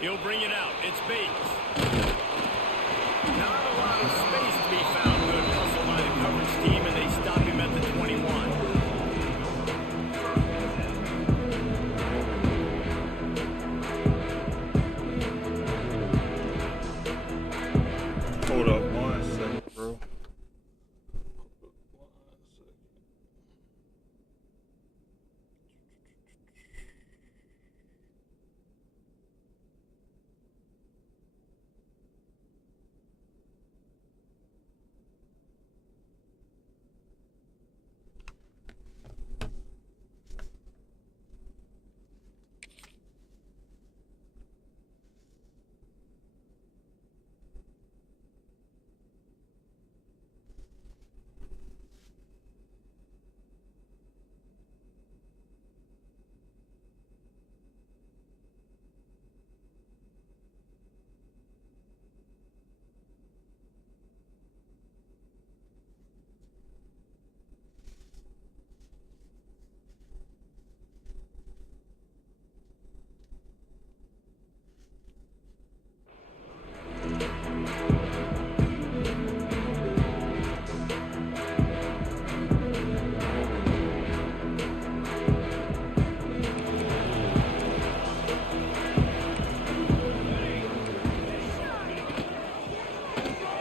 He'll bring it out. It's Bates. Not a lot of space to be found. Good hustle by the coverage team, and they stop him at the 21. Hold up 1 second, bro.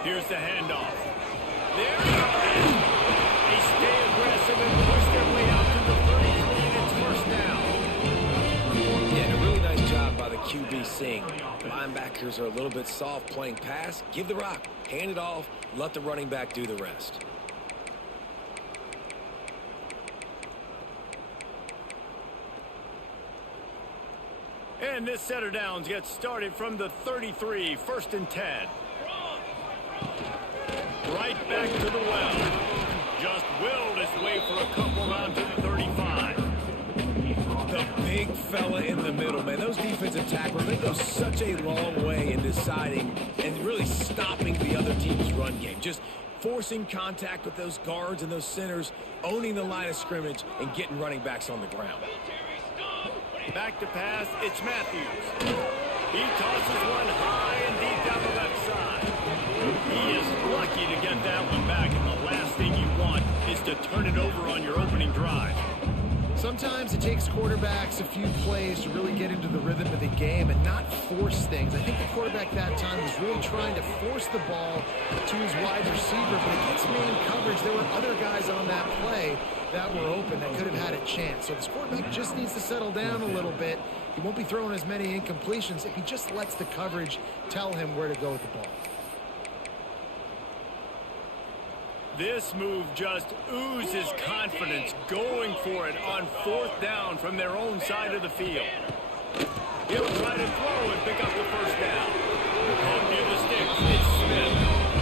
Here's the handoff. There he is. They stay aggressive and push their way out to the 33, and it's first down. Yeah, and a really nice job by the QB seeing. Linebackers are a little bit soft playing pass. Give the rock, hand it off, let the running back do the rest. And this set of downs gets started from the 33, 1st and 10. Right back to the well. Just willed his way for a couple out to the 35. The big fella in the middle, man. Those defensive tackles, they go such a long way in deciding and really stopping the other team's run game. Just forcing contact with those guards and those centers, owning the line of scrimmage, and getting running backs on the ground. Back to pass, it's Matthews. He tosses one high and deep down the left side. He is lucky to get that one back, and the last thing you want is to turn it over on your opening drive. Sometimes it takes quarterbacks a few plays to really get into the rhythm of the game and not force things. I think the quarterback that time was really trying to force the ball to his wide receiver, but against man coverage, there were other guys on that play that were open that could have had a chance. So this quarterback just needs to settle down a little bit. He won't be throwing as many incompletions if he just lets the coverage tell him where to go with the ball. This move just oozes confidence, going for it on 4th down from their own side of the field. He'll try to throw and pick up the first down. Out near the sticks, it's Smith.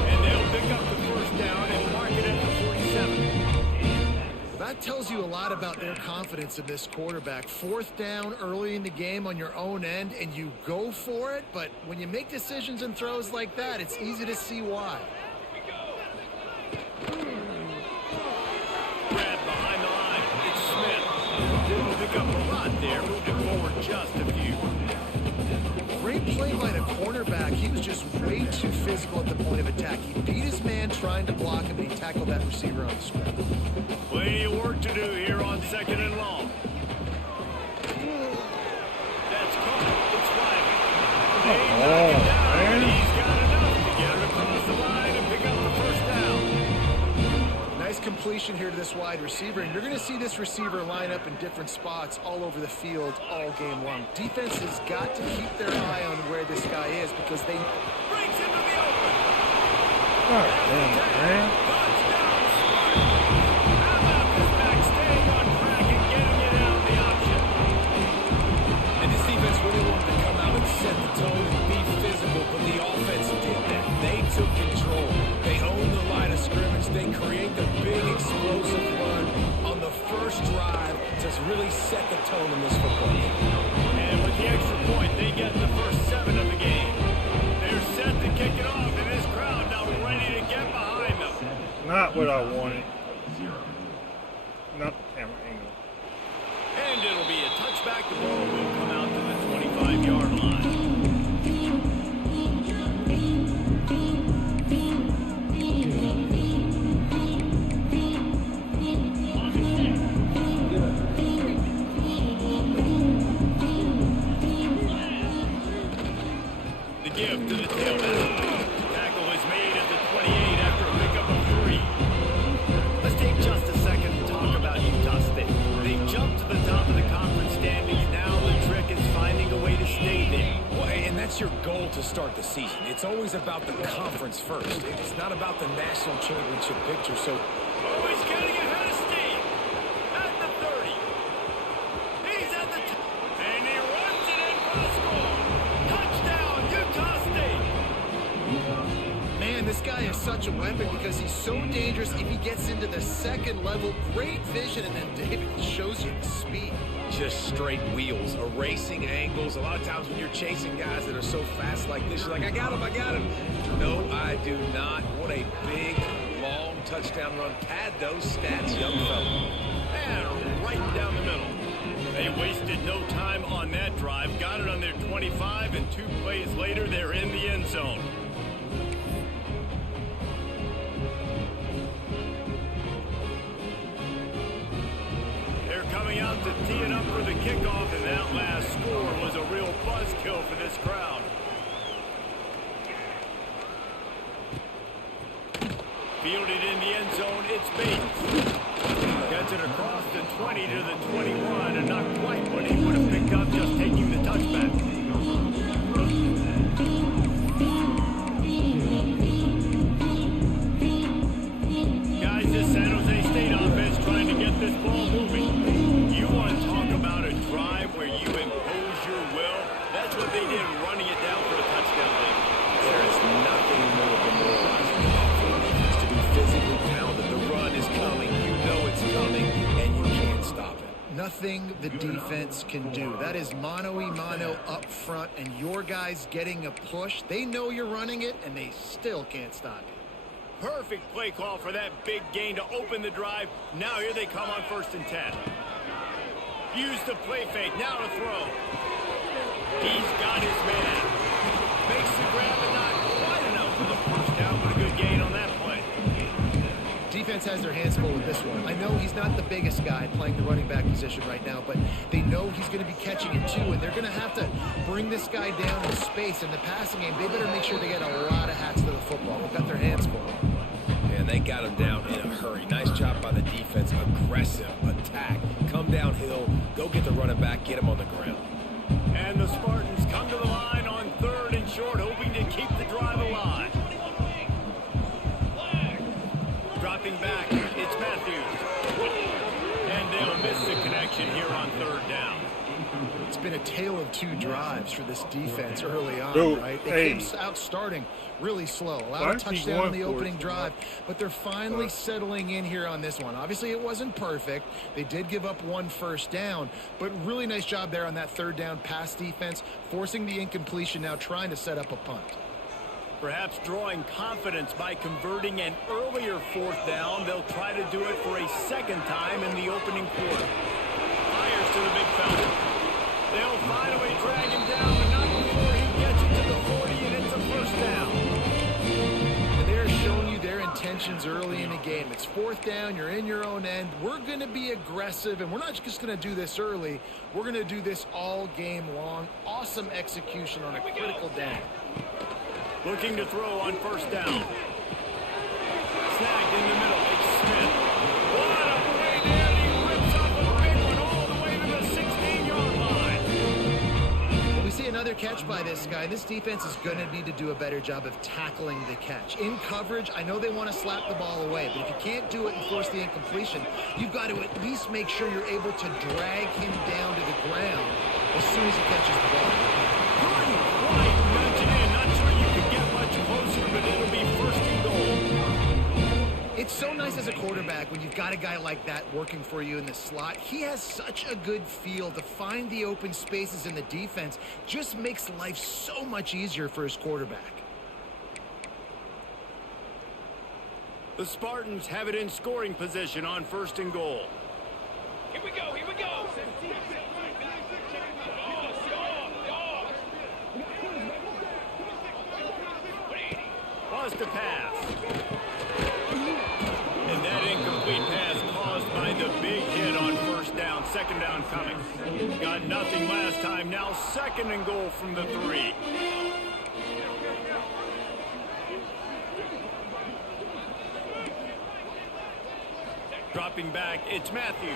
And they'll pick up the first down and mark it at the 47. That tells you a lot about their confidence in this quarterback. 4th down early in the game on your own end, and you go for it. But when you make decisions and throws like that, it's easy to see why. Grab behind the line. It's Smith. Didn't pick up a lot there. Moved it forward just a few. Great play by the cornerback. He was just way too physical at the point of attack. He beat his man trying to block him, and he tackled that receiver on the screen. Plenty of work to do here on 2nd and long. That's caught. It's Wiley. They knock him down. He's got enough to get it across the line and pick up the first down. Nice completion here to this wide receiver, and you're going to see this receiver line up in different spots all over the field all game long. Defense has got to keep their eye on where this guy is because they... Breaks into the open. God damn, man. Touchdown, Smart. How about this back staying on track and getting it out of the option? And this defense really wanted to come out and set the tone and be physical, but the offense did that. They took control. They owned the line of scrimmage. They create the big explosive run on the first drive to really set the tone in this football game. And with the extra point, they get the first 7 of the game. They're set to kick it off, and this crowd now ready to get behind them. Not what I wanted. Not the camera angle. And it'll be a touchback. The ball will come out to the 25-yard line. That's your goal to start the season. It's always about the conference first. It's not about the national championship picture. So, oh, he's getting ahead of steam. At the 30. He's at the and he runs it in for the score. Touchdown, Utah State. Man, this guy is such a weapon because he's so dangerous if he gets into the second level. Great vision, and then David shows you the speed. just straight wheels, erasing angles. A lot of times when you're chasing guys that are so fast like this, you're like, I got him, I got him. No, I do not. What a big, long touchdown run. Pad those stats, young fella. And right down the middle. They wasted no time on that drive. Got it on their 25, and 2 plays later, they're in the end zone. They're coming out to tee it up for the kickoff, and that last score was a real buzzkill for this crowd. Fielded in the end zone, it's Bates. Gets it across the 20 to the 21, and not quite what he would have picked up just taking the touchback. Guys, this San Jose State offense trying to get this ball moving. You want to talk about a drive where you impose your will? That's what they did, running it down for a touchdown. There is nothing more demoralizing for defense to be physically pounded. The run is coming. You know it's coming, and you can't stop it. Nothing the defense can do. That is mano-a-mano up front, and your guys getting a push. They know you're running it, and they still can't stop you. Perfect play call for that big gain to open the drive. Now here they come on 1st and 10. Use the play fake. Now to throw. He's got his man. Makes the grab and not quite enough for the first down, but a good gain on that play. Defense has their hands full with this one. I know he's not the biggest guy playing the running back position right now, but they know he's going to be catching it too, and they're going to have to bring this guy down in space. In the passing game, they better make sure they get a lot of hats to the football. They've got their hands full. And they got him down in a hurry. Nice job by the defense. Aggressive attack. Come downhill. Go get the running back. Get him on the ground. And the Spartans come to the line on 3rd and short, hoping to keep the drive alive. Dropping back, it's Matthews. And they'll miss the connection here on 3rd down. It's been a tale of 2 drives for this defense early on, Dude, right? They hey. came out starting really slow. Why Allowed a is he touchdown going on the for it opening so drive, much? but they're finally settling in here on this one. Obviously, it wasn't perfect. They did give up 1 first down, but really nice job there on that 3rd down pass defense, forcing the incompletion, now trying to set up a punt. Perhaps drawing confidence by converting an earlier 4th down. They'll try to do it for a 2nd time in the opening quarter. Fires to the big fella. They'll find a way, drag him down, but not before he gets it to the 40, and it's a 1st down. And they're showing you their intentions early in the game. It's 4th down, you're in your own end. We're going to be aggressive, and we're not just going to do this early. We're going to do this all game long. Awesome execution on a critical down. Looking to throw on 1st down. Snagged in the middle. It's Smith. What a play there. He rips up a big one all the way to the 16-yard line. And we see another catch by this guy. This defense is going to need to do a better job of tackling the catch. In coverage, I know they want to slap the ball away, but if you can't do it and force the incompletion, you've got to at least make sure you're able to drag him down to the ground as soon as he catches the ball. Couldn't quite nudge it in. Not sure you could get much closer, but it'll be 1st and goal. It's so nice as a quarterback when you've got a guy like that working for you in the slot. He has such a good feel to find the open spaces in the defense. Just makes life so much easier for his quarterback. The Spartans have it in scoring position on 1st and goal. Here we go, here we go. Lost a pass. And that incomplete pass caused by the big hit on 1st down. 2nd down coming. Got nothing last time. Now 2nd and goal from the 3. Dropping back, it's Matthews.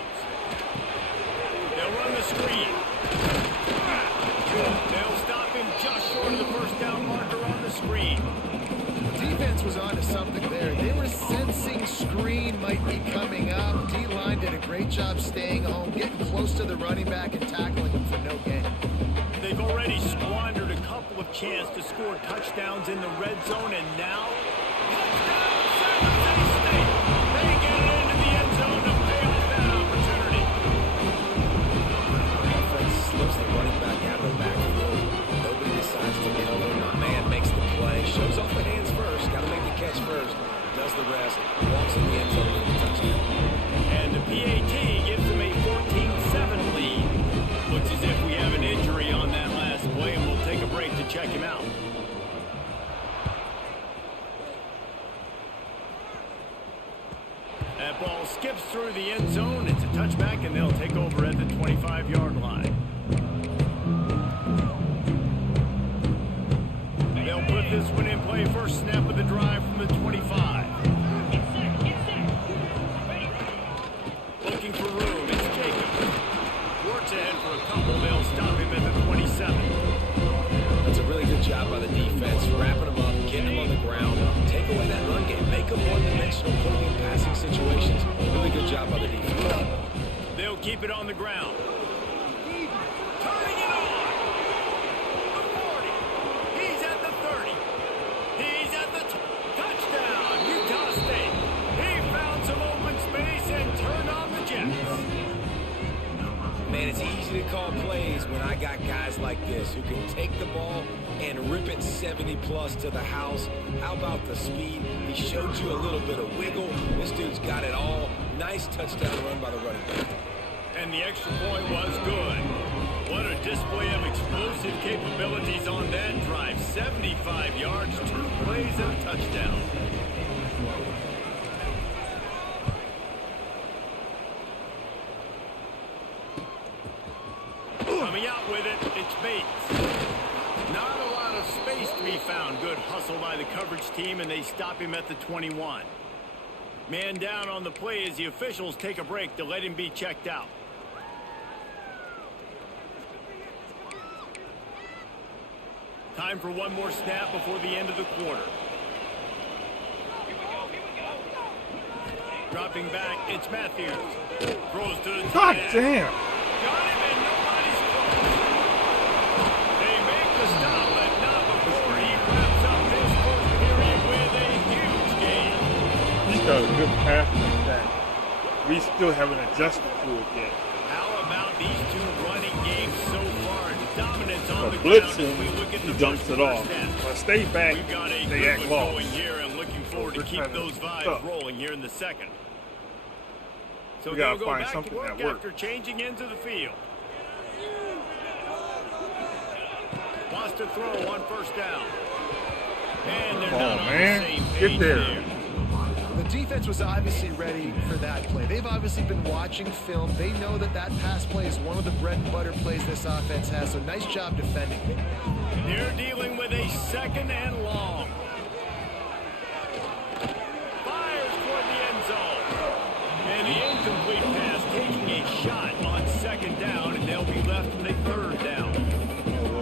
They'll run the screen. They'll stop him just short of the touchdown marker on the screen. The defense was onto something there. They were sensing screen might be coming up. D-line did a great job staying home, getting close to the running back and tackling him for no gain. They've already squandered a couple of chances to score touchdowns in the red zone, and now touchdown San Jose State. They get it into the end zone to pay off that opportunity. Offense slips the running back out of the backfield. Nobody decides to get over. My man makes the play. Shows off the hands first. Got to make the catch first. Does the rest. Walks in the end zone for the touchdown. And the PAT gives them a 14-7 lead. Looks as if we have an injury on that last play, and we'll take a break to check him out. That ball skips through the end zone. It's a touchback, and they'll take over at the 25-yard line. They'll put this one in play. First snap of the drive from the 25. Looking for room. It's Jacob. Works ahead for a couple. They'll stop him at the 27. That's a really good job by the defense, wrapping him up, getting him on the ground, take away that run game, make him one-dimensional, putting in passing situations. Really good job by the defense. They'll keep it on the ground. Turning it on. The 40. He's at the 30. He's at the touchdown. Utah State. He found some open space and turned on the Jets. Man, it's easy to call plays when I got guys like this who can take the ball and rip it 70-plus to the house. How about the speed? He showed you a little bit of wiggle. This dude's got it all. Nice touchdown run by the running back. And the extra point was good. What a display of explosive capabilities on that drive. 75 yards, 2 plays, and a touchdown. Coming out with it, it's Bates. Not a lot of space to be found. Good hustle by the coverage team, and they stop him at the 21. Man down on the play as the officials take a break to let him be checked out. Time for one more snap before the end of the quarter. Dropping back, it's Matthews. Throws to the God tight end. damn. Got him and nobody's close. They make the stop, but not before he wraps up his first period with a huge gain. He's got a good pass like that. We still haven't adjusted to it yet. How about these two running games so far? Dominance on But the ground blitzing, as we look at he the dumps first it off. quarter stats. If I stay back, We've got a they good act one lost. going here, and looking forward to We're keep kinda those vibes stuck. rolling here in the second. So We they'll gotta go find back something to work that works. after changing into the field. Wants to throw on first down. And they're Come not on, on man. the same Get page there. there. The defense was obviously ready for that play. They've obviously been watching film. They know that that pass play is one of the bread and butter plays this offense has, so nice job defending. They're dealing with a second and long. Fires toward the end zone. And the incomplete pass taking a shot on second down, and they'll be left with a third down.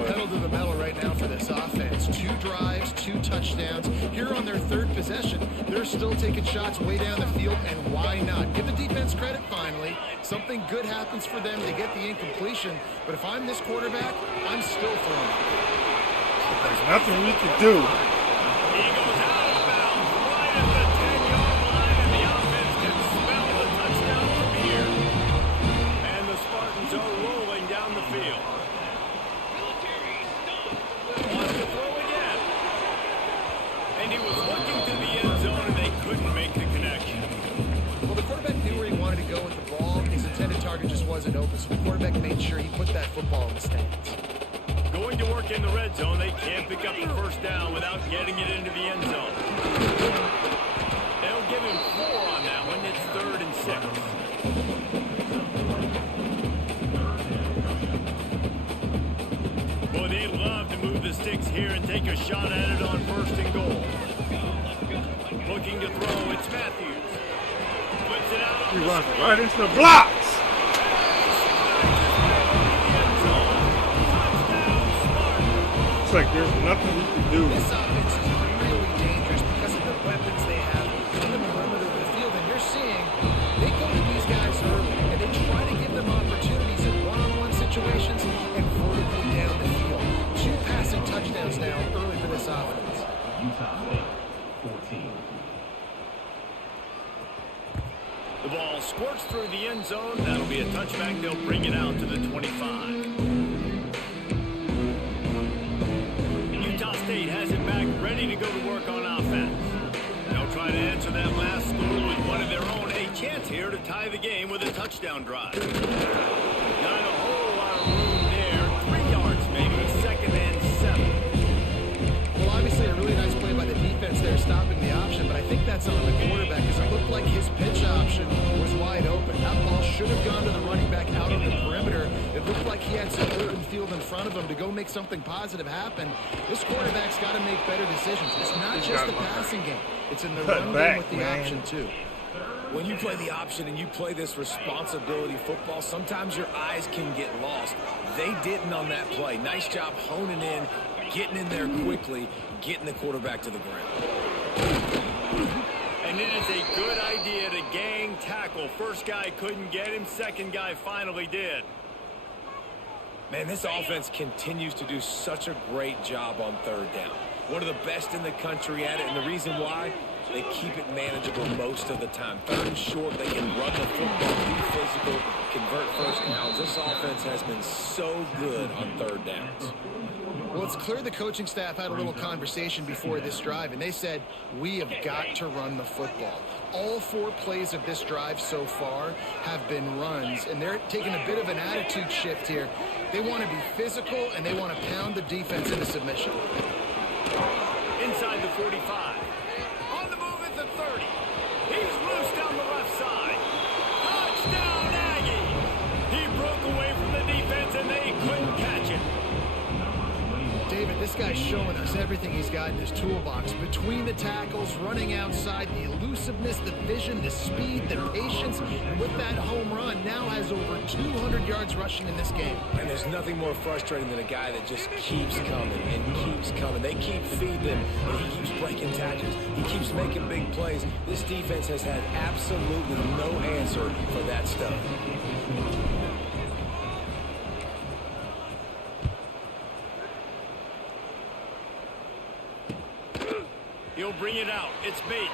Pedal to the metal right now for this offense. 2 drives, 2 touchdowns. Here on their third possession, they're still taking shots way down the field, and why not? Give the defense credit finally. Something good happens for them. They get the incompletion. But if I'm this quarterback, I'm still throwing. There's nothing we can do. He goes out of bounds right at the 10-yard line, and the offense can smell the touchdown from here. And the Spartans are rolling down the field. Wants to throw again. And he was looking to the end zone, and they couldn't make the connection. Well, the quarterback knew where he wanted to go with the ball. His intended target just wasn't open, so the quarterback made sure he put that football in the stands. Going to work in the red zone, they can't pick up the first down without getting it into the end zone. They'll give him 4 on that one. It's 3rd and 6. Boy, they'd love to move the sticks here and take a shot at it on 1st and goal. Looking to throw, it's Matthews. Flips it out on He the runs screen. right into the blocks. looks like there's nothing we can do. This offense is really dangerous because of the weapons they have in the perimeter of the field. And you're seeing they go to these guys early, and they try to give them opportunities in one-on-one situations and vertically down the field. 2 passing touchdowns now early for this offense. Utah State, 14. The ball squirts through the end zone. That'll be a touchback. They'll bring it out to the 25. Utah State has it back, ready to go to work on offense. They'll try to answer that last score with one of their own. A chance here to tie the game with a touchdown drive. Not a whole lot of room there. 3 yards maybe. 2nd and 7. Well, obviously a really nice play by the defense there stopping the option, but I think that's on the quarterback because it looked like his pitch option was wide open. That ball should have gone to the running back out on the perimeter. It looked like he had some open field in front of him to go make something positive happen. This quarterback's got to make better decisions. It's not just the passing game. It's in the run game with the option, too. When you play the option and you play this responsibility football, sometimes your eyes can get lost. They didn't on that play. Nice job honing in, getting in there quickly, getting the quarterback to the ground. And it is a good idea to gang tackle. First guy couldn't get him. Second guy finally did. Man, this offense continues to do such a great job on 3rd down. One of the best in the country at it, and the reason why, they keep it manageable most of the time. 3rd and short, they can run the football, be physical, convert first downs. This offense has been so good on 3rd downs. Well, it's clear the coaching staff had a little conversation before this drive, and they said, we have got to run the football. All 4 plays of this drive so far have been runs, and they're taking a bit of an attitude shift here. They want to be physical, and they want to pound the defense into submission. Inside the 45. On the move at the 30. He's loose down the left side. Touchdown, Aggie! He broke away from the defense, and they couldn't catch it. David, this guy's showing us everything he's got in his toolbox. Between the tackles, running outside, the elusiveness, the vision, the speed, the patience, and with that home run, now has over 200 yards rushing in this game. And there's nothing more frustrating than a guy that just keeps coming and keeps coming. They keep feeding him, and he keeps breaking tackles. He keeps making big plays. This defense has had absolutely no answer for that stuff. He'll bring it out. It's Bates.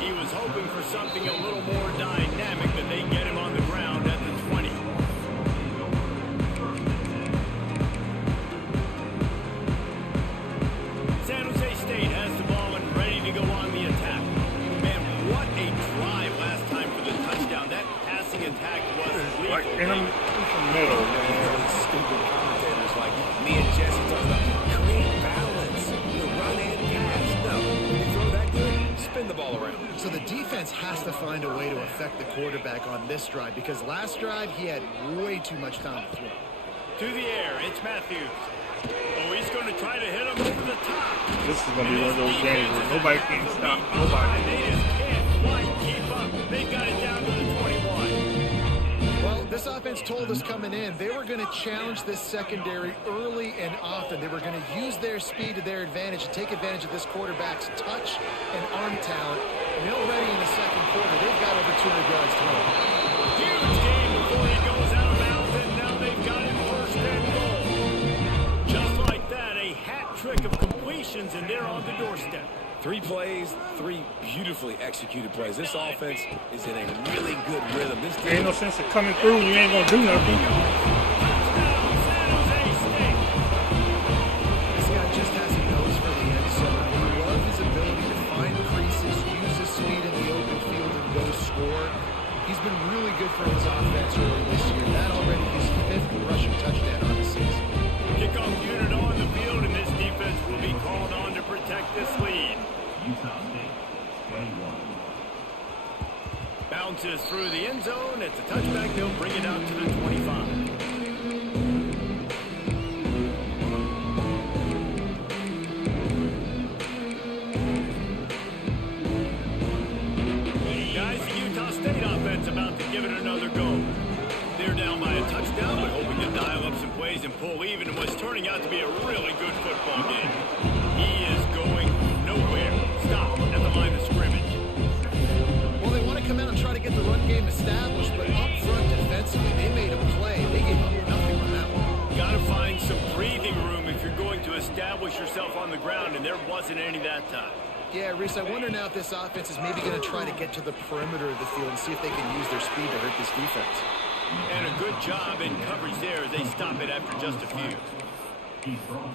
He was hoping for something a little more dynamic, but they get him on the ground at the 20. San Jose State has the ball and ready to go on the attack. Man, what a drive last time for the touchdown. That passing attack was Like in the middle, man. Stupid commentators like me and Jesse talk about create balance. You run and pass. No, when you throw that good, spin the ball around. So the defense has to find a way to affect the quarterback on this drive because last drive he had way too much time to throw. to the air. It's Matthews. Oh, he's going to try to hit him over the top. This is going to be one of those games where nobody can stop nobody. They just can't quite keep up. They've got it down to the 21. Well, this offense told us coming in they were going to challenge this secondary early and often. They were going to use their speed to their advantage and take advantage of this quarterback's touch and arm talent. And already in the second quarter, they've got over 200 yards total. Huge game before he goes out of bounds, and now they've got him first and goal. Just like that, a hat trick of completions, and they're on the doorstep. 3 plays, 3 beautifully executed plays. This offense is in a really good rhythm. This team Ain't no sense of coming through and you ain't going to do nothing. Touchdown, San Jose State. This guy just has a nose for the end zone. We love his ability to find creases, use his speed in the open field, and go score. He's been really good for his offense early this year. That already his 5th rushing touchdown on the season. Kickoff unit on the field, and this defense will be called on to protect this lead. Utah State, 21. Bounces through the end zone. It's a touchback. They'll bring it out to the 25. plays and pull even in what's turning out to be a really good football game. He is going nowhere. Stop at the line of scrimmage. Well, they want to come out and try to get the run game established, but up front defensively, they made a play. They gave up nothing on that one. Got to find some breathing room if you're going to establish yourself on the ground, and there wasn't any that time. Yeah, Reese, I wonder now if this offense is maybe going to try to get to the perimeter of the field and see if they can use their speed to hurt this defense. And a good job in coverage there as they stop it after just a few.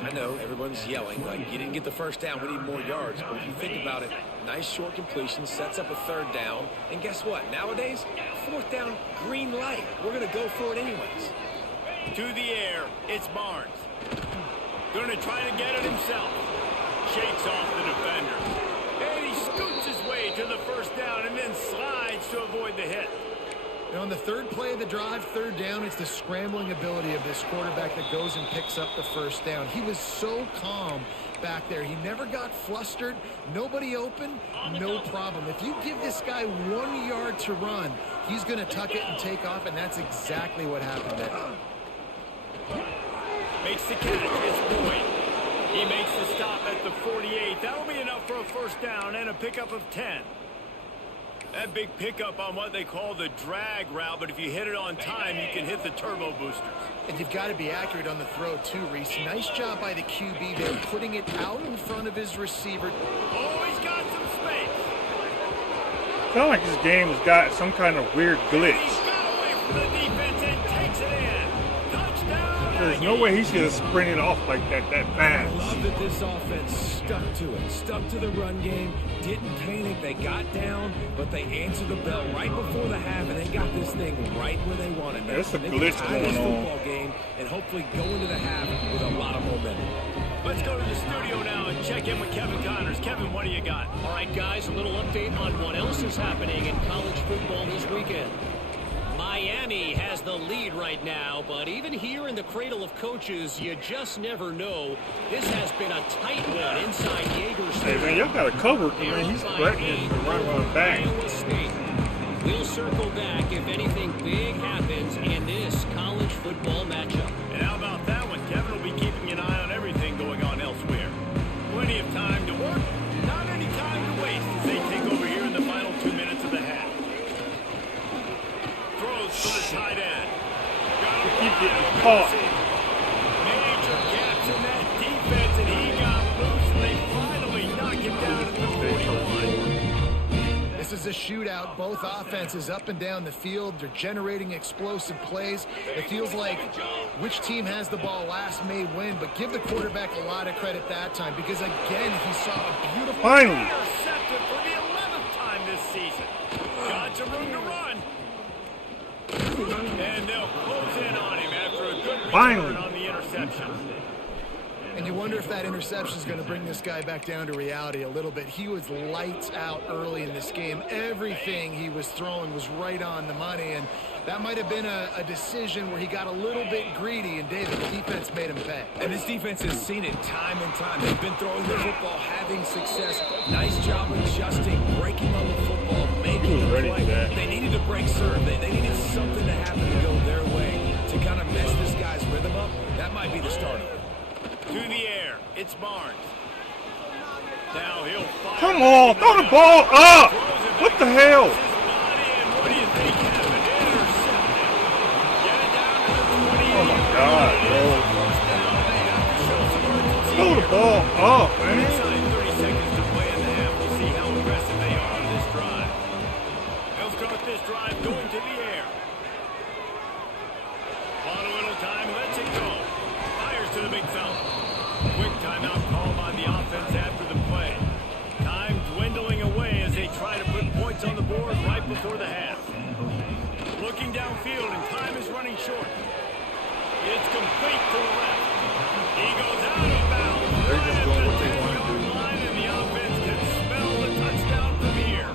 I know everyone's yelling like you didn't get the first down, we need more yards. But if you think about it, nice short completion sets up a third down. And guess what? Nowadays, fourth down, green light. We're going to go for it anyways. To the air, it's Barnes. Going to try to get it himself. Shakes off the defender. And he scoots his way to the first down and then slides to avoid the hit. And on the third play of the drive, third down, it's the scrambling ability of this quarterback that goes and picks up the first down. He was so calm back there. He never got flustered. Nobody open, no problem. If you give this guy 1 yard to run, he's going to tuck it and take off, and that's exactly what happened there. Makes the catch. It's Boyd. He makes the stop at the 48. That'll be enough for a first down and a pickup of 10. That big pickup on what they call the drag route, but if you hit it on time, you can hit the turbo boosters. And you've got to be accurate on the throw, too, Reese. Nice job by the QB there, putting it out in front of his receiver. Oh, he's got some space. I feel like this game has got some kind of weird glitch. He's got away from the defense and takes it in. Touchdown. There's no way he should have sprinted off like that I fast. love that this offense stuck to it, stuck to the run game, didn't panic. They got down, but they answered the bell right before the half, and they got this thing right where they wanted it. There's a They glitch can tie this going on. football game and hopefully go into the half with a lot of momentum. Let's go to the studio now and check in with Kevin Connors. Kevin, what do you got? All right, guys, a little update on what else is happening in college football this weekend. Miami has the lead right now, but even here in the cradle of coaches, you just never know. This has been a tight one inside Yeager Stadium. Hey, man, y'all got to cover. Man, he's threatening to run on back. Iowa State. We'll circle back if anything big happens in this college football matchup. And how about that one? Kevin will be keeping an eye on everything going on elsewhere. Plenty of time to work, not any time to waste as they take over here in the final 2 minutes of the half. Throws to the tight end. Keep getting caught. Major gaps in that defense, and he got loose, and they finally knock him down at the 41. This is a shootout. Both offenses up and down the field. They're generating explosive plays. It feels like which team has the ball last may win, but give the quarterback a lot of credit that time because, again, he saw a beautiful... Finally. Intercepted for the 11th time this season. Got some room to run. And they'll close in on him after a good return on the interception. And you wonder if that interception is going to bring this guy back down to reality a little bit. He was lights out early in this game. Everything he was throwing was right on the money, and that might have been a decision where he got a little bit greedy, and David, the defense made him pay. And this defense has seen it time and time. They've been throwing the football, having success. Nice job adjusting, breaking on the football, making the play. They needed to break serve. They needed something to happen to go their way to kind of mess this guy's rhythm up. That might be the start of it. To the air, it's Barnes. Now he'll fire. Come on, throw the ball up! What the hell? What do you think happened? Intercepted. Get it down to the 20. Oh my God, bro. Throw the ball up, man. Inside 30 seconds to play in the half. We'll see how aggressive they are on this drive. They'll start this drive going to the air. On a little time, lets it go. Fires to the big fella. Quick timeout called on the offense after the play. Time dwindling away as they try to put points on the board right before the half. Looking downfield and time is running short. It's complete to the left. He goes out of bounds. They're just doing what they want to do. Line, and the offense can spell the touchdown from here.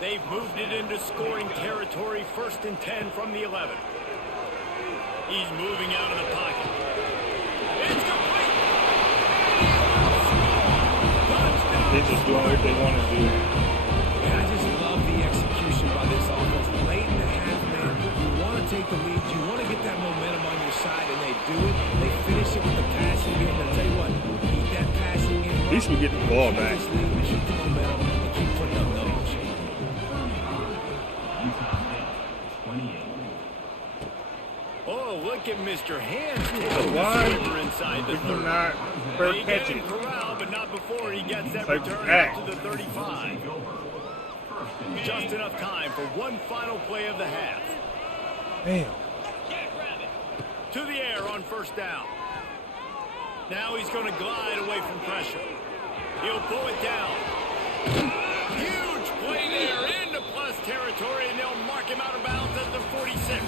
They've moved it into scoring territory, 1st and 10 from the 11. He's moving out of the pocket. It's complete. They're just doing what they want to do. And I just love the execution by this offense. Late in the half, man, you want to take the lead. You want to get that momentum on your side, and they do it, they finish it with the passing game. I'll tell you what, keep that passing game. At least we get the ball back. Keep the momentum and keep putting up numbers. Utah State, 28. Oh, look at Mr. Hands taking the Why? receiver inside the If 30. you're not fair They get catching. him corralled, but not before he gets that Like return that. out to the 35. Just enough time for one final play of the half. Damn. To the air on first down. Now he's going to glide away from pressure. He'll pull it down. Huge play there into plus territory, and they'll mark him out of bounds at the 46.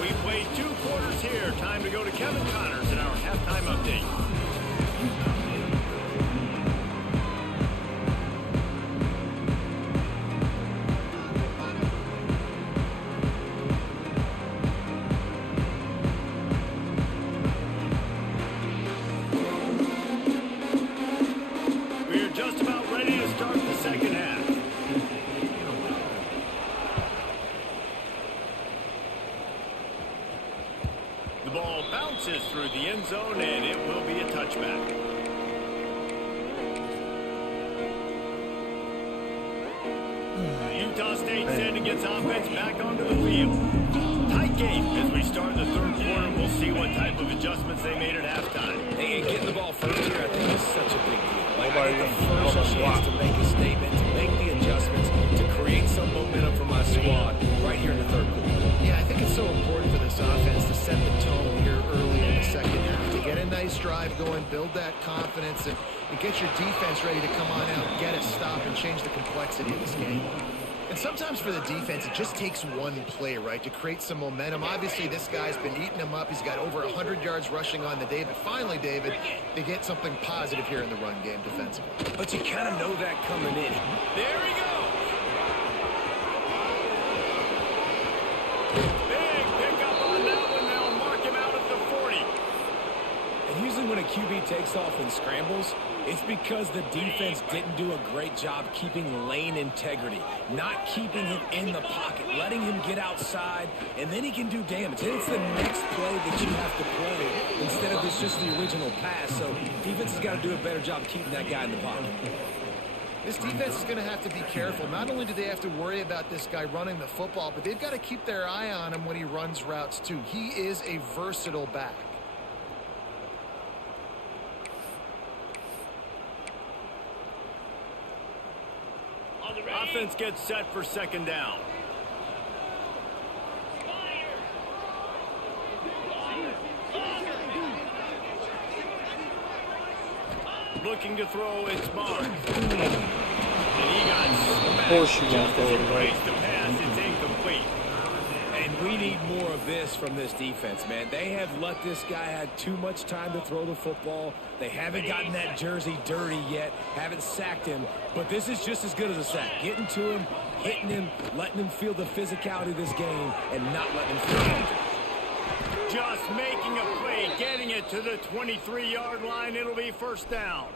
We played 2 quarters here. Time to go to Kevin Connors in our halftime update. We're just about ready to start the second half. The ball bounces through the end zone, and it will be a touchback. Utah State sending its offense back onto the field. Tight game as we start the third quarter. We'll see what type of adjustments they made at halftime. Hey, getting the ball first here, I think is such a big deal. Like, I Nobody get the even first chance to make a statement, to make the adjustments, to create some momentum for my squad right here in the third quarter. Yeah, I think it's so important for this offense to set the tone here early in the second half, to get a nice drive going, build that confidence, and get your defense ready to come on out, get a stop, and change the complexity of this game. And sometimes for the defense, it just takes one play, right, to create some momentum. Obviously, this guy's been eating them up. He's got over 100 yards rushing on the day. But finally, David, they get something positive here in the run game defensively. But you kind of know that coming in. There he goes. Big pickup on that one. They'll mark him out at the 40. And usually when a QB takes off and scrambles, it's because the defense didn't do a great job keeping lane integrity, not keeping him in the pocket, letting him get outside, and then he can do damage. And it's the next play that you have to play instead of just the original pass. So defense has got to do a better job keeping that guy in the pocket. This defense is going to have to be careful. Not only do they have to worry about this guy running the football, but they've got to keep their eye on him when he runs routes too. He is a versatile back. Offense gets set for second down. Looking to throw, it's Barnes. And he got smashed. Of course you won't throw it away. The pass, it's incomplete. And we need more of this from this defense, man. They have let this guy have too much time to throw the football. They haven't gotten that jersey dirty yet, haven't sacked him. But this is just as good as a sack. Getting to him, hitting him, letting him feel the physicality of this game, and not letting him feel it. Just making a play, getting it to the 23-yard line. It'll be first down.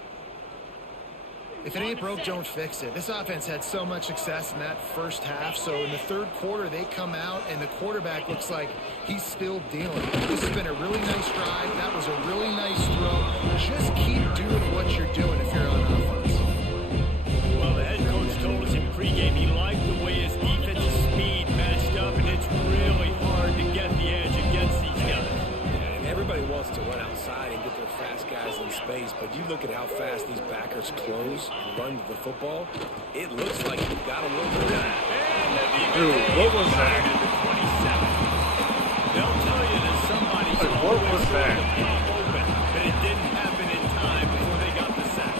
If it ain't broke, don't fix it. This offense had so much success in that first half, so in the third quarter, they come out, and the quarterback looks like he's still dealing. This has been a really nice drive. That was a really nice throw. Just keep doing what you're doing if you're on offense. Well, the head coach told us in pregame he liked the way his defensive speed matched up, and it's really hard to get the edge against these guys. And everybody wants to run outside and get their fast guys in space, but you look at how fast these backers close and run to the football, it looks like you've got a little bit of that. Dude, what was that? They'll tell you that somebody's What was that? open, but it didn't happen in time before they got the sack.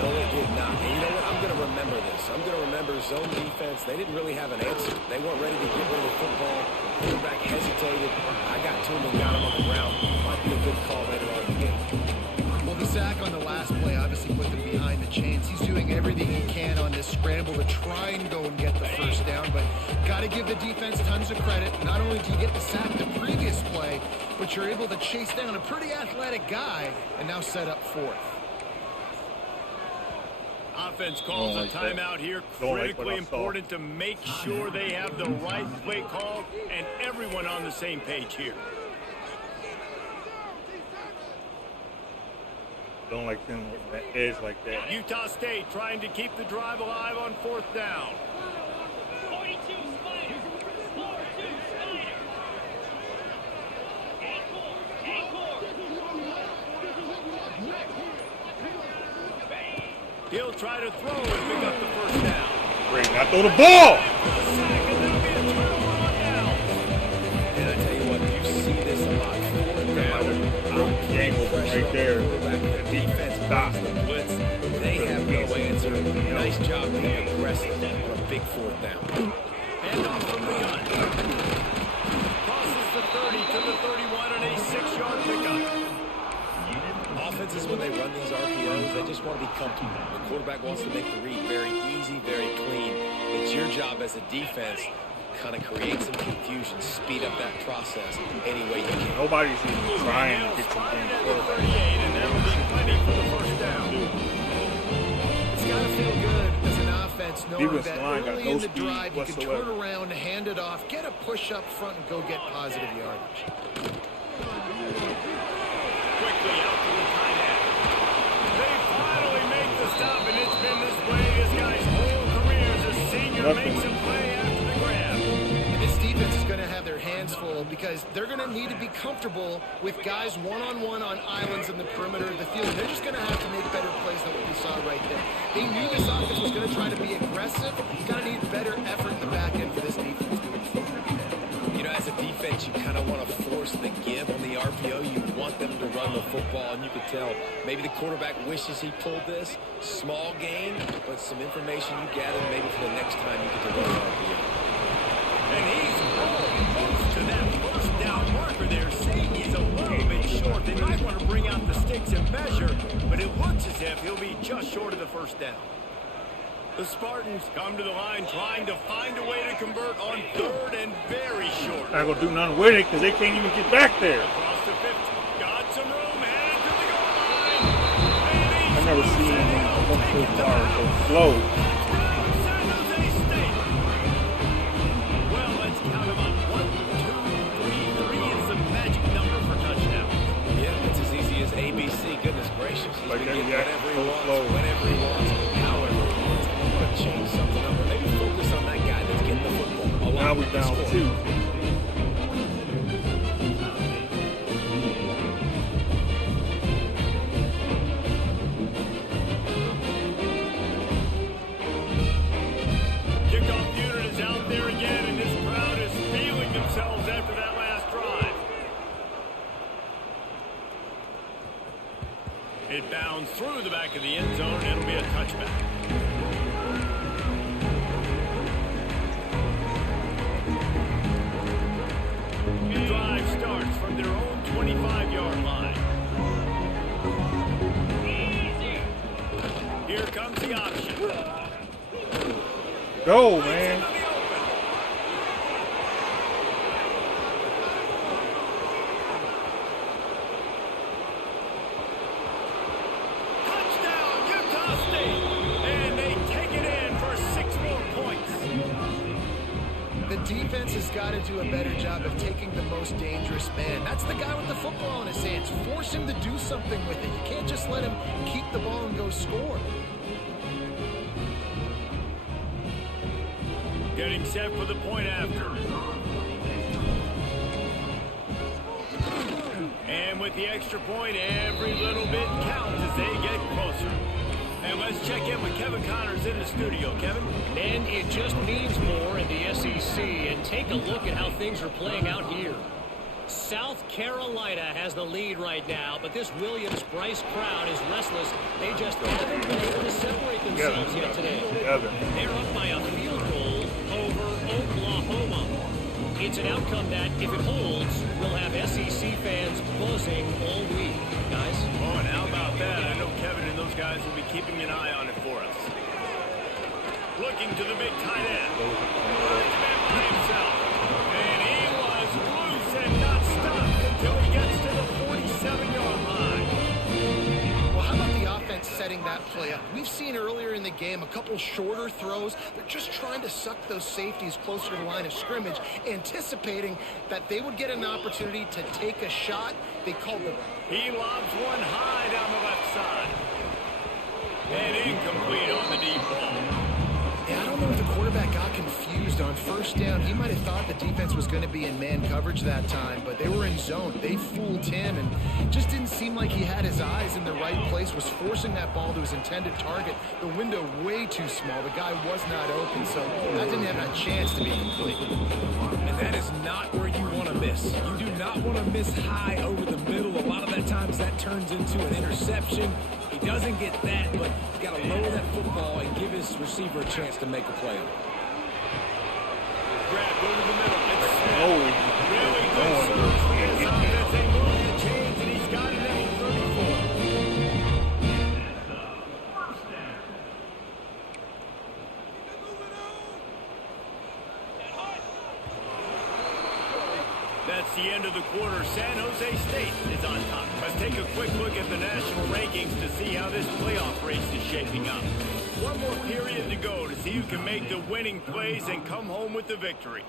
No, it did not. And you know what? I'm going to remember this. I'm going to remember zone defense. They didn't really have an answer. They weren't ready to get rid of the football. Quarterback hesitated. I got to him and got him on the ground. Might be a good call later on in the game. Well, the sack on the last play obviously put them behind the chains. He's doing everything he can on this scramble to try and go and get the first down, but got to give the defense tons of credit. Not only do you get the sack the previous play, but you're able to chase down a pretty athletic guy and now set up fourth. Offense calls a timeout here. Critically important to make sure they have the right play call and everyone on the same page here. Don't like him with that edge like that. Utah State trying to keep the drive alive on 4th down. 42 Spider. 42 Spider. He'll try to throw and pick up the 1st down. Great, now throw the ball! And I tell you what, you see this a lot. Game over right there. The defense stops the blitz. They have no answer. Nice job being aggressive on a big 4th down. And off from the gun. Crosses the 30 to the 31 and a 6-yard pickup. Offenses, when they run these RPOs, they just want to be comfortable. The quarterback wants to make the read very easy, very clean. It's your job as a defense kind of create some confusion, speed up that process any way you can. Nobody's even trying to get some game quarterback. And that will be plenty for the 1st down. It's got to feel good as an offense knowing Defensive that line got early no in the speed drive you can whatsoever. turn around, hand it off, get a push up front, and go get positive yardage. Quickly out to the tight end. They finally make the stop, and it's been this way this guy's whole career as a senior makes a play after the grab. And this defense is going to have their hands full because they're going to need to be comfortable with guys one-on-one on islands in the perimeter of the field. They're just going to have to make better plays than what we saw right there. They knew this offense was going to try to be aggressive. You're going to need better effort in the back end for this defense moving forward. You know, as a defense, you kind of want to force the give on the RPO. You want them to run the football, and you could tell maybe the quarterback wishes he pulled this. Small gain, but some information you gather maybe for the next time you get to run the RPO. And he's almost to that 1st down marker there. Safety's a little bit short. They might want to bring out the sticks and measure, but it looks as if he'll be just short of the 1st down. The Spartans come to the line trying to find a way to convert on 3rd and very short. Not gonna do nothing with it because they can't even get back there. Across the 50. Got some room. Headed to the goal line. I've never seen one so far so slow. San Jose State. Well, let's count them up. 1, 2, 3. 3 is the magic number for touchdown. Yeah, it's as easy as ABC. Goodness gracious. He's Like gonna that, get yeah, whatever he so wants, slow. whenever he wants, however he wants. I want to change something up or maybe focus on that guy that's getting the football. Now we're down 2. Kickoff unit is out there again, and this crowd is feeling themselves after that last drive. It bounds through the back of the end zone, and it'll be a touchback. The drive starts from their own 25-yard line. Here comes the option. Go, man. Touchdown, Utah State! And they take it in for 6 more points. The defense has got to do a better job of taking the most dangerous man. That's the guy with the football in his hands. Force him to do something with it. You can't just let him keep the ball and go score. Getting set for the point after. And with the extra point, every little bit counts as they get closer. And let's check in with Kevin Connors in the studio. Kevin? And it just means more in the SEC. And take a look at how things are playing out here. South Carolina has the lead right now, but this Williams-Brice crowd is restless. They just haven't been able to separate themselves yet today. They're up by a field goal over Oklahoma. It's an outcome that, if it holds, will have SEC fans buzzing all week. Guys? Oh, and how about that? I know Kevin and those guys will be keeping an eye on it for us. Looking to the big tight end. Finds man by himself. And he was loose and not stopped until he gets to the 47-yard line. Well, how about the offense setting that play up. We've seen earlier in the game a couple shorter throws. They're just trying to suck those safeties closer to the line of scrimmage, anticipating that they would get an opportunity to take a shot. They called the... He lobs one high down the left side. And incomplete on the deep ball. Yeah, I don't know if the quarterback got confused on first down. He might have thought the defense was going to be in man coverage that time, but they were in zone. They fooled him, and it just didn't seem like he had his eyes in the right place, was forcing that ball to his intended target. The window way too small. The guy was not open, so that didn't have a chance to be complete. And that is not where you want to miss. You do not want to miss high over the middle. A lot of that times that turns into an interception. He doesn't get that, but he's got to lower that football and give his receiver a chance to make a play. Grab over the middle. It's Smith. Oh, Really good serve for his offense. They move the chains, and he's got it at 34. That's the end of the quarter. San Jose State is on top. Let's take a quick look at the national rankings to see how this playoff race is shaping up. One more period to go to see who can make the winning plays and come home with the victory.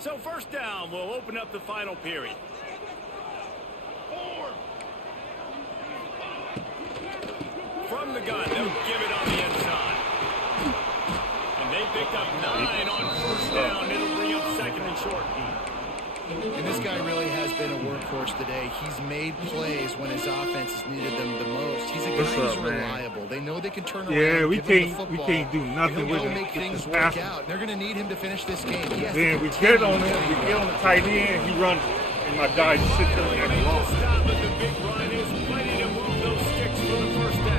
So first down, we'll open up the final period. From the gun, they'll give it on the inside. And they picked up 9 on first down. It'll bring up second and short. And this guy really has been a workhorse today. He's made plays when his offense has needed them the most. He's a guy who's reliable. They know they can turn around. Yeah, we can't do nothing with him. Make things work out. They're going to need him to finish this game. Then we get on him. We get on the tight end. He runs, and my guy just sits there and acts off. Stop, but the big run is plenty to move those sticks for the first down.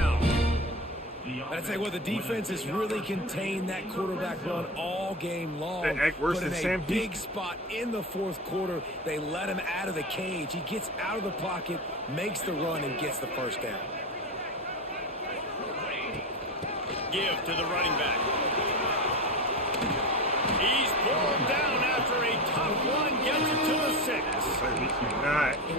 I'd say, well, the defense has really contained that quarterback run all game long. They act worse but in than a Sam big spot in the fourth quarter, they let him out of the cage. He gets out of the pocket, makes the run, and gets the first down. Give to the running back. He's pulled down after a tough run, gets it to the 6.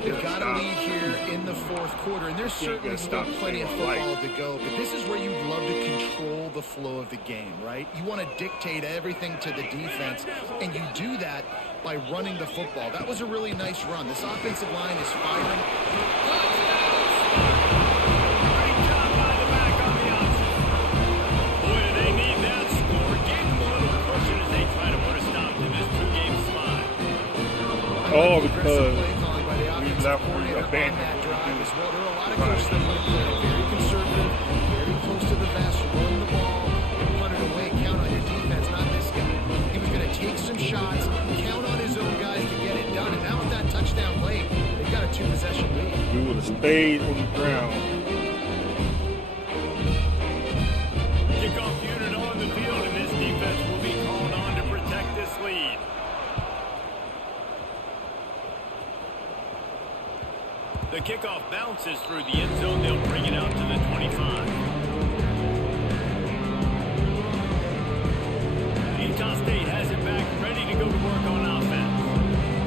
They've got a lead here in the fourth quarter, and there's certainly still plenty of football to go, but this is where you'd love to control the flow of the game, right? You want to dictate everything to the defense, and you do that by running the football. That was a really nice run. This offensive line is firing. Great job by the back on the option. Boy, do they need that score. Gave them a little cushion as they try to put a stop to this two-game slide. Oh, because we left abandoned that drive as well. There are a lot of coaches that want to play very conservative, very close to the vest, run the ball, and punt it away. Count on your defense, not this guy. He was going to take some shots, count on his own guys to get it done. And now with that touchdown late, they've got a 2-possession lead. We would have stayed on the ground. Kickoff unit on the field, and this defense will be called on to protect this lead. The kickoff bounces through the end zone. They'll bring it out to the 25. Utah State has it back, ready to go to work on offense.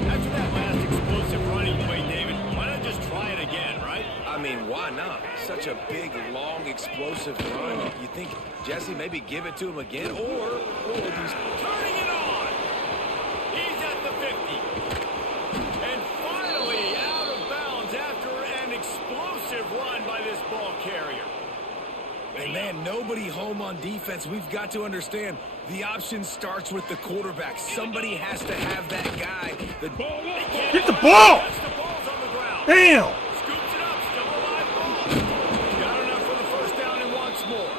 After that last explosive running play, David, why not just try it again, right? I mean, why not? Such a big, long, explosive run. You think, Jesse, maybe give it to him again, or he's Turning it on. He's at the 50. And finally out of bounds after an explosive run by this ball carrier. And man, nobody home on defense. We've got to understand the option starts with the quarterback. Somebody has to have that guy. Get the ball! The ball's on the ground. Damn! Scoops it up, still a live ball. Got enough for the first down and wants more.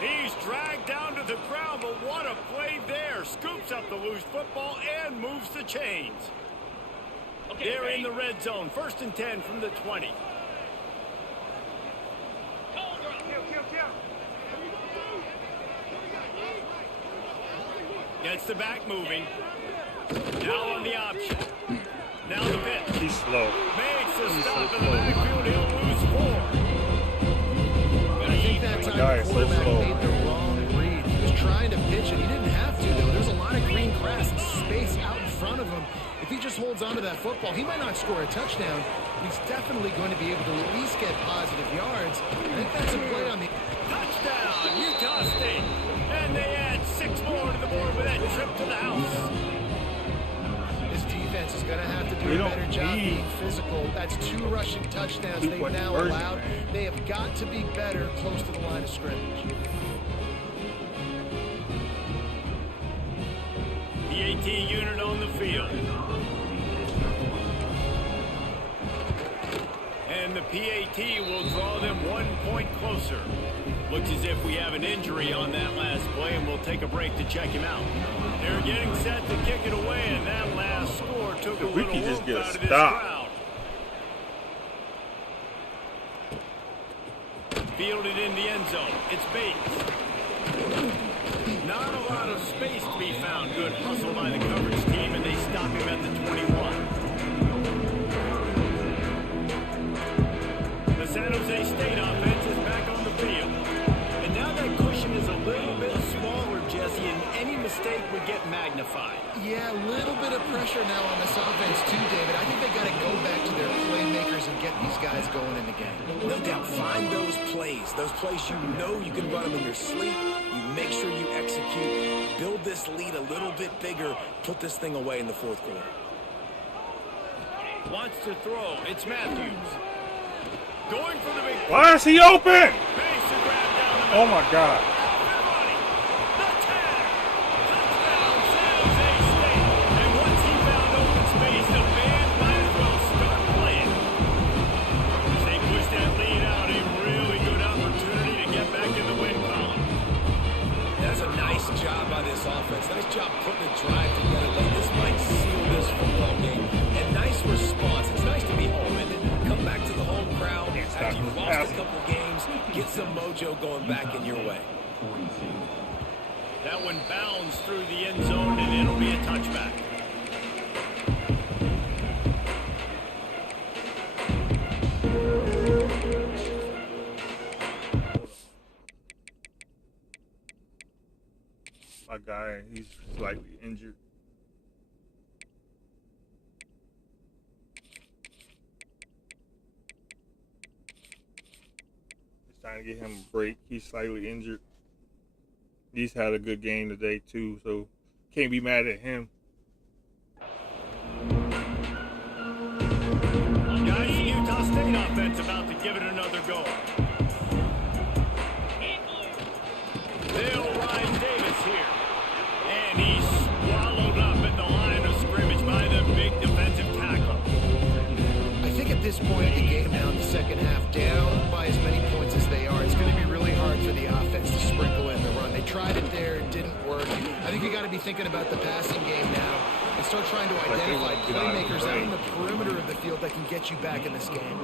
He's dragged down to the ground, but what a play there. Scoops up the loose football and moves the chains. They're in the red zone. 1st and 10 from the 20. Gets the back moving. Now on the option. Now the pitch. He's slow. Makes a stop in the backfield. He'll lose 4. But I think that time guy the is so quarterback slow. made the wrong read. He was trying to pitch it. He didn't have to, though. There's a lot of green grass and space out in front of him. If he just holds on to that football, he might not score a touchdown. He's definitely going to be able to at least get positive yards. I think that's a play on the... Touchdown, Utah State. And they add 6 more to the board with that trip to the house. This defense is going to have to do a better job being physical. That's 2 rushing touchdowns they've now allowed. They have got to be better close to the line of scrimmage. PAT unit on the field. And the PAT will draw them 1 point closer. Looks as if we have an injury on that last play, and we'll take a break to check him out. They're getting set to kick it away, and that last score took a little just get out a of this stop. crowd. Fielded in the end zone. It's Bates. Not a lot of space to be found. Good hustle by the coverage team, and they stop him at the 21. The San Jose State offense is back on the field. And now that cushion is a little bit smaller, Jesse, and any mistake would get magnified. Yeah, a little bit of pressure now on this offense too, David. I think they got to go back to their playmakers and get these guys going in the game. No doubt, find those plays you know you can run them in your sleep. You make sure you execute, build this lead a little bit bigger, put this thing away in the 4th quarter. Wants to throw. It's Matthews. Going for the big... Why is he open? Makes the grab down the Oh my God. Everybody, the tag. Touchdown, San Jose State. And once he found open space, the band might as well start playing. As they push that lead out, a really good opportunity to get back in the win column. That's a nice job by this offense. Nice job putting a drive together late. This might seal this football game. And nice response. It's nice to be home and then come back to the home crowd after you've lost a couple games. Get some mojo going back in your way. That one bounds through the end zone, and it'll be a touchback. My guy, he's slightly injured. It's trying to get him a break. He's slightly injured. He's had a good game today too, so can't be mad at him. Guys, the Utah State offense about to give it another go. They'll ride Davis here. And he's swallowed up at the line of scrimmage by the big defensive tackle. I think at this point in the game now in the second half, down by as many points as they are, it's going to be really hard for the offense to sprinkle in the run. They tried it there, it didn't work. I think you got to be thinking about the passing game now and start trying to identify playmakers out in the perimeter of the field that can get you back in this game.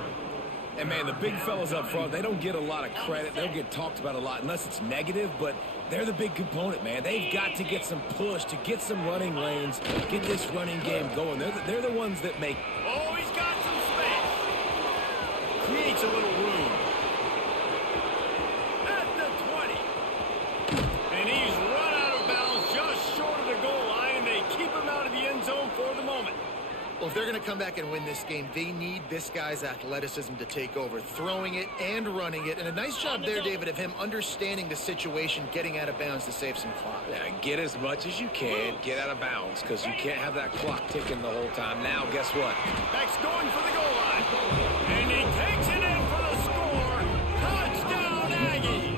And man, the big fellas up front, they don't get a lot of credit. They don't get talked about a lot unless it's negative, but they're the big component, man. They've got to get some push, to get some running lanes, get this running game going. They're the ones that make... Oh, he's got some space. Creates a little room. At the 20. And he's run out of bounds just short of the goal line, and they keep him out of the end zone for the moment. Well, if they're going to come back and win this game, they need this guy's athleticism to take over, throwing it and running it. And a nice job there, David, of him understanding the situation, getting out of bounds to save some clock. Yeah, get as much as you can, get out of bounds, because you can't have that clock ticking the whole time. Now, guess what? Back's going for the goal line. And he takes it in for the score. Touchdown, Aggies.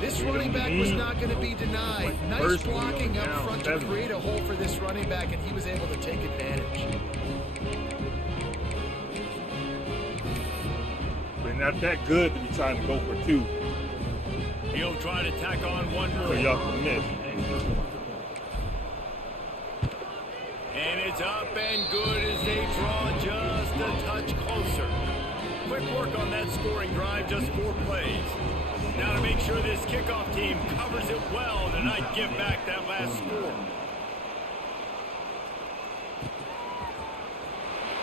This running back was not going to be denied. Nice blocking up front to create a hole for this running back, and he was able to take advantage. But not that good to be trying to go for 2. He'll try to tack on one more. So y'all can miss. And it's up and good as they draw just a touch closer. Quick work on that scoring drive, just 4 plays. Now to make sure this kickoff team covers it well to not give back that last score.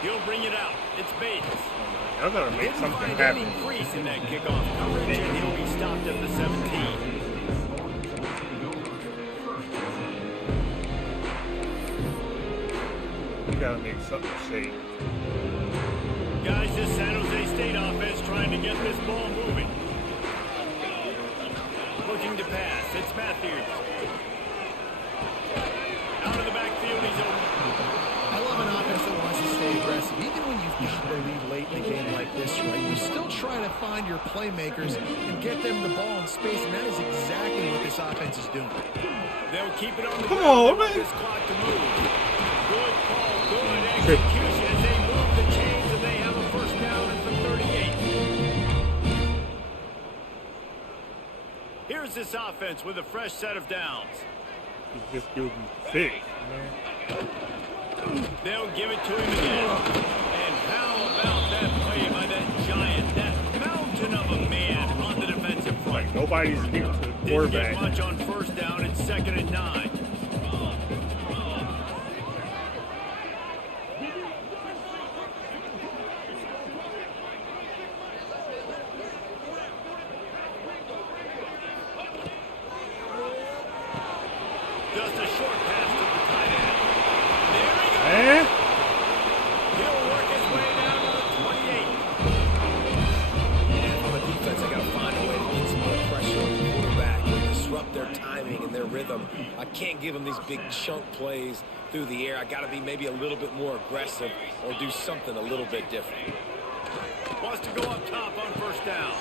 He'll bring it out. It's Bates. Y'all gotta make Didn't something find happen. any crease in that kickoff coverage, and he'll be stopped at the 17. gotta make something safe. Guys, this San Jose State offense trying to get this ball moving. Looking to pass. It's Matthews. Out of the backfield, he's open. I love an offense that wants to stay aggressive. Even when you've got the lead late in a game like this, right, you still try to find your playmakers and get them the ball in space, and that is exactly what this offense is doing. They'll keep it on the Come ground. on, They want man. this clock to move. Good call, good execution as they move the chains, and they have a first down at the 38. Here's this offense with a fresh set of downs. He's just giving 6. They'll give it to him again. And how about that play by that giant, that mountain of a man on the defensive front? Like nobody's getting to the Didn't quarterback. get much on first down. It's 2nd and 9. Just a short pass to the tight end. There he goes. Eh? He'll work his way down to the 28. And on the defense, I got to find a way to get some more pressure on the quarterback and disrupt their timing and their rhythm. I can't give them these big chunk plays through the air. I got to be maybe a little bit more aggressive or do something a little bit different. Wants to go up top on first down.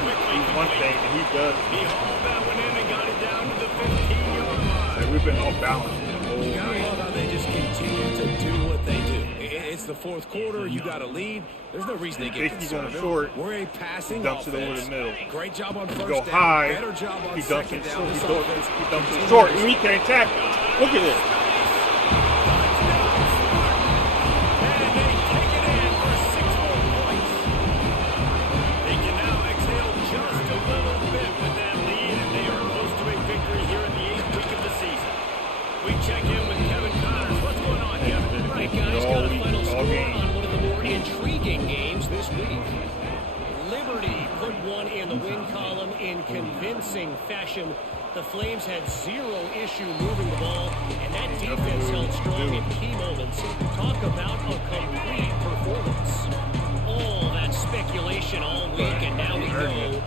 Quickly He's one thing that he does. He hauled that one in and got it down to the 15-yard line. Like, we've been off balance the whole You gotta night. love how they just continue to do what they do. It's the fourth quarter. You got a lead. There's no reason they get Think he's going concerned. short. We're a passing Dumps it over offense. the middle. Great job on first Go down. high. Better job on He dumps second it down. short. This He dumps offense it continues. short. And we can't tackle. Look at this. And they take it in for 6 more points. They can now exhale just a little bit with that lead, and they are close to a victory here in the 8th week of the season. We check in with Kevin Connors. What's going on, Kevin? Right, guys, got a final All score game. on one of the more intriguing games this week. Liberty put one in the win column in convincing fashion. The Flames had zero issue moving the ball, and that defense held strong in key moments. Talk about a complete performance. All that speculation all week, and now we know.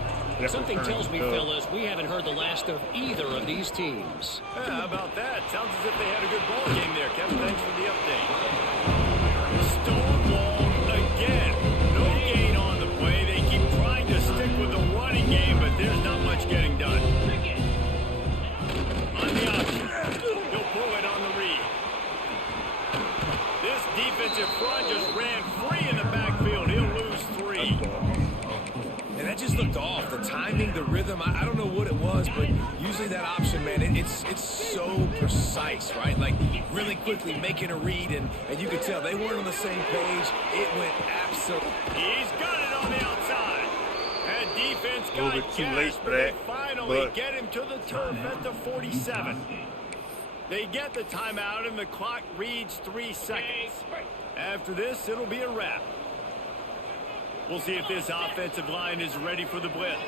Something tells me, fellas, we haven't heard the last of either of these teams. Yeah, how about that? Sounds as if they had a good ball game there, Kevin. Thanks for the update. Stonewalled again. No gain on the play. They keep trying to stick with the running game, but there's not much getting done. On the option. He'll pull it on the read. This defensive front just ran free in the backfield. He'll lose 3. And that just looked off. The timing, the rhythm, I don't know what it was, but usually that option, man, it's so precise, right? Like really quickly making a read, and you could tell they weren't on the same page. It went absolutely. He's got it on the outside. And defense A little got bit too gas, late for but they that, finally but- get him to the turf at the 47. They get the timeout, and the clock reads 3 seconds. After this, it'll be a wrap. We'll see if this offensive line is ready for the blitz.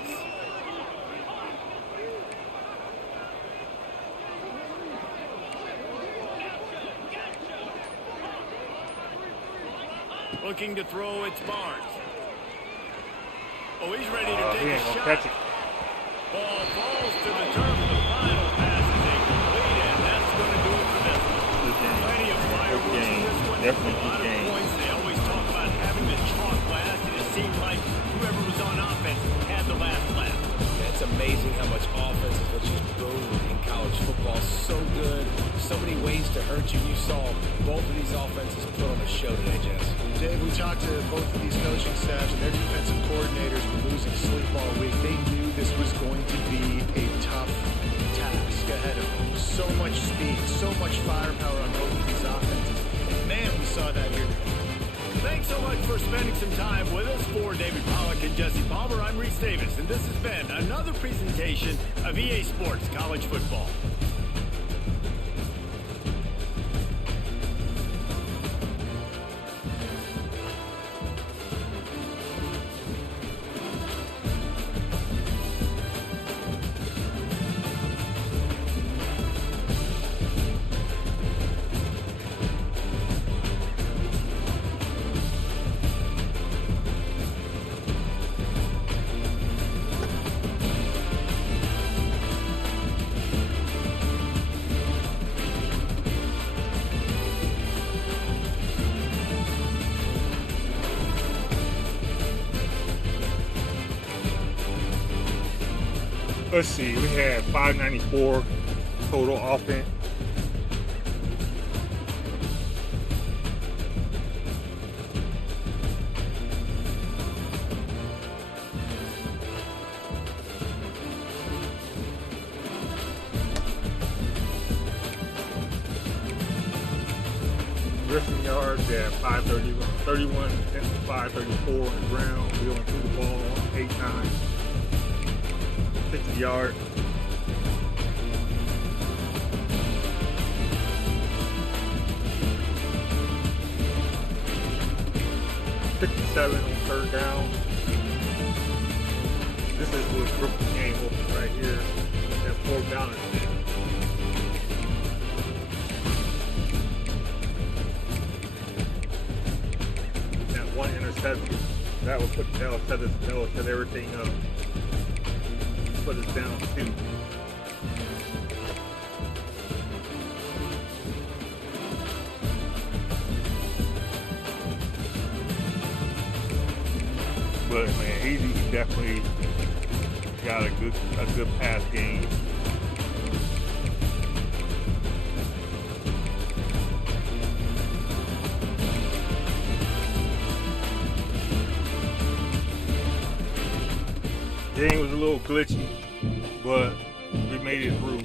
Looking to throw, it's Barnes. Oh, he's ready to He take ain't a gonna shot. catch it. Ball falls to the turf. The final pass is incomplete, and that's going to do it for this one. Good game. Plenty of fireworks Good in game. this one. Definitely A lot good of game. points. They always talk about having the chalk last, and it seemed like whoever was on offense had the last laugh. It's amazing how much offense is what you boom in college football. So good. So many ways to hurt you. You saw both of these offenses put on a show today, Jess. Dave, we talked to both of these coaching staffs, and their defensive coordinators were losing sleep all week. They knew this was going to be a tough task ahead of them. So much speed, so much firepower on both of these offenses. Man, we saw that here today. Thanks so much for spending some time with us. For David Pollack and Jesse Palmer, I'm Reese Davis, and this has been another presentation of EA Sports College Football. Let's see, we had 594 total offense. Rushing yards at 531 against 534 on the ground. We only threw the ball 8-9. 60 yards. $57 on third down. This is what broke the game open right here. That fourth down is it. That one interception, that will set everything up. Put us down 2. But man, he definitely got a good pass game. Game was a little glitchy, but we made it through.